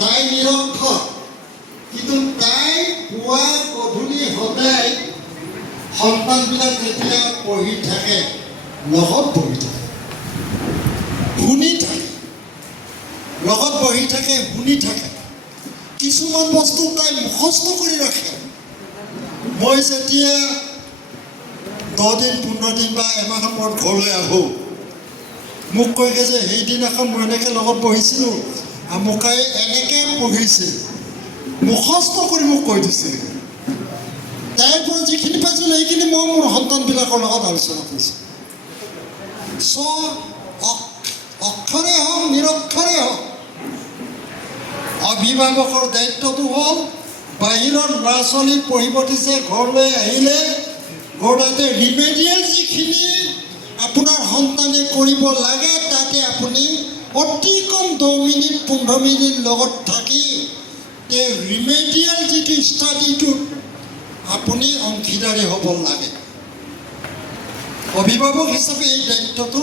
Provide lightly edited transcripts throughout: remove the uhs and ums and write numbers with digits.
তাই নিৰক্ষৰ, কিন্তু তাই পুৱা গধূলি সদায় সন্তানবিলাক যেতিয়া পঢ়ি থাকে, লগত বহি থাকে, শুনি থাকে, লগত বহি থাকে, শুনি থাকে। কিছুমান বস্তু তাই মুখস্থ কৰি ৰাখে। মই যেতিয়া 10 দিন 15 দিন বা এমাহৰ মূৰত ঘৰলৈ আহোঁ, মোক কয়গৈ যে সেইদিনাখন মই এনেকৈ লগত বহিছিলোঁ, আমুকাই এনেকৈ পঢ়িছিল, মুখস্থ কৰি মোক কৈ দিছিল। তাইৰ পৰা যিখিনি পাইছিলোঁ সেইখিনি মই মোৰ সন্তানবিলাকৰ লগত আলোচনা কৰিছোঁ। অক্ষৰে হওক নিৰক্ষৰে হওক, অভিভাৱকৰ দায়িত্বটো হ'ল বাহিৰত ল'ৰা ছোৱালী পঢ়িব দিছে, ঘৰলৈ আহিলে ঘৰতে ৰিমেডিয়েল যিখিনি আপোনাৰ সন্তানে কৰিব লাগে, তাতে আপুনি অতি কম 10 মিনিট 15 মিনিট লগত থাকি তেওঁ ৰিমেডিয়েল যিটো ষ্টাডিটোত আপুনি অংশীদাৰী হ'ব লাগে। অভিভাৱক হিচাপে এই দায়িত্বটো,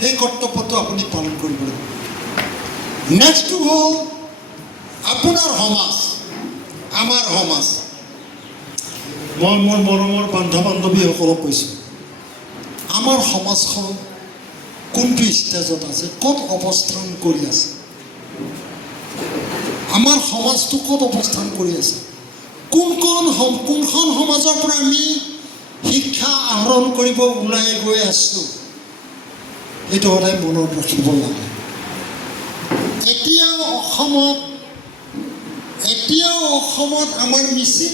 সেই কৰ্তব্যটো আপুনি পালন কৰিব লাগিব। নেক্সটটো হ'ল আপোনাৰ সমাজ, আমাৰ সমাজ। মই মোৰ মৰমৰ বন্ধু বান্ধৱীসকলক কৈছোঁ, আমাৰ সমাজখন কোনটো ষ্টেজত আছে, ক'ত অৱস্থান কৰি আছে, আমাৰ সমাজটো ক'ত অৱস্থান কৰি আছে, কোনখন সমাজৰ পৰা আমি শিক্ষা আহৰণ কৰিব ওলাই গৈ আছোঁ, এইটো সদায় মনত ৰাখিব লাগে। এতিয়াও অসমত আমাৰ মিচিং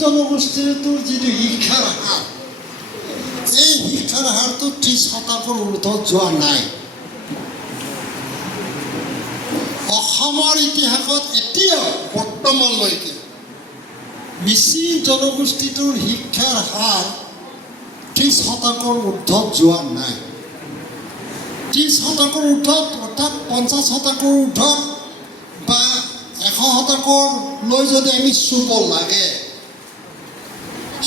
জনগোষ্ঠীটোৰ যিটো শিক্ষাৰ হাৰ, এই শিক্ষাৰ হাৰটো 30% ঊৰ্ধত যোৱা নাই। অসমৰ ইতিহাসত এতিয়াও বৰ্তমানলৈকে মিচিং জনগোষ্ঠীটোৰ শিক্ষাৰ হাৰ 30% ঊৰ্ধত যোৱা নাই। 30% ঊৰ্ধত, অৰ্থাৎ 50% ঊৰ্ধত বা 100%লৈ যদি আমি চুব লাগে,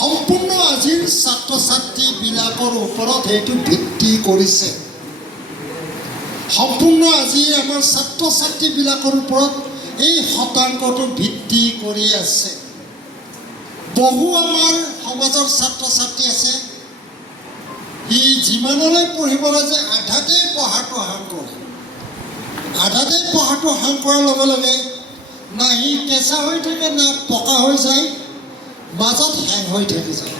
সম্পূৰ্ণ আজিৰ ছাত্ৰ ছাত্ৰীবিলাকৰ ওপৰত সেইটো ভিত্তি কৰিছে। সম্পূৰ্ণ আজি আমাৰ ছাত্ৰ ছাত্ৰীবিলাকৰ ওপৰত এই শতাংশটো ভিত্তি কৰি আছে। বহু আমাৰ সমাজৰ ছাত্ৰ ছাত্ৰী আছে, সি যিমানলৈ পঢ়িবলৈ যায় আধাতেই পঢ়াটো হাং কৰে। আধাতেই পঢ়াটো হাং কৰাৰ লগে লগে না সি কেঁচা হৈ থাকে, না পকা হৈ যায়, মাজত হেং হৈ থাকি যায়।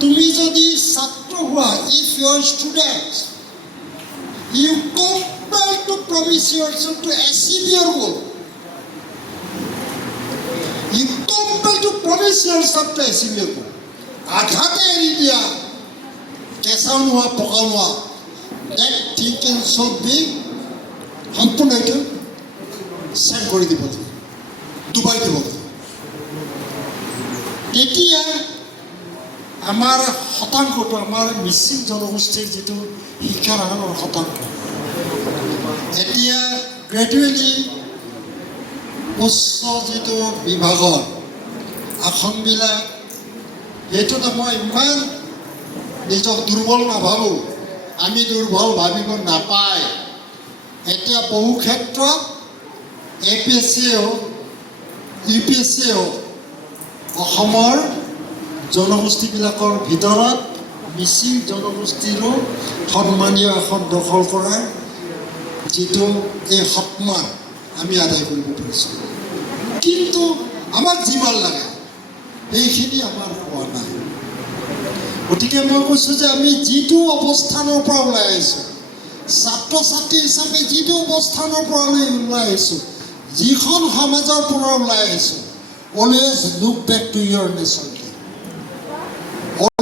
তুমি যদি ছাত্ৰ হোৱা, if you are student, you compel to promise yourself to achieve your goal. You compel to promise yourself to achieve your goal. আঘাতে এৰি দিয়া, কেঁচাও নোহোৱা, পকাও নোহোৱা, that thing can should be সম্পূৰ্ণ এইটো চেঞ্জ কৰি দিব লাগে, ডুবাই দিব লাগে। তেতিয়া আমাৰ শতাংশটো, আমাৰ মিচিং জনগোষ্ঠীৰ যিটো শিক্ষাৰ হাৰৰ শতাংশ, এতিয়া গ্ৰেজুৱেলি উচ্চ যিটো বিভাগৰ আসনবিলাক, সেইটোতে মই ইমান নিজক দুৰ্বল নাভাবোঁ, আমি দুৰ্বল ভাবিব নাপায়। এতিয়া বহু ক্ষেত্ৰত APSCয়ে হওক, UPSCয়ে হওক, অসমৰ জনগোষ্ঠীবিলাকৰ ভিতৰত মিচিং জনগোষ্ঠীৰো সন্মানীয় এখন দখল কৰাৰ যিটো এই সন্মান আমি আদায় কৰিব পাৰিছোঁ। কিন্তু আমাক যিমান লাগে সেইখিনি আমাৰ হোৱা নাই। গতিকে মই কৈছোঁ যে আমি যিটো অৱস্থানৰ পৰা ওলাই আহিছোঁ, ছাত্ৰ ছাত্ৰী হিচাপে যিটো অৱস্থানৰ পৰা ওলাই আহিছোঁ, যিখন সমাজৰ পৰা ওলাই আহিছোঁ, always look back to your nation.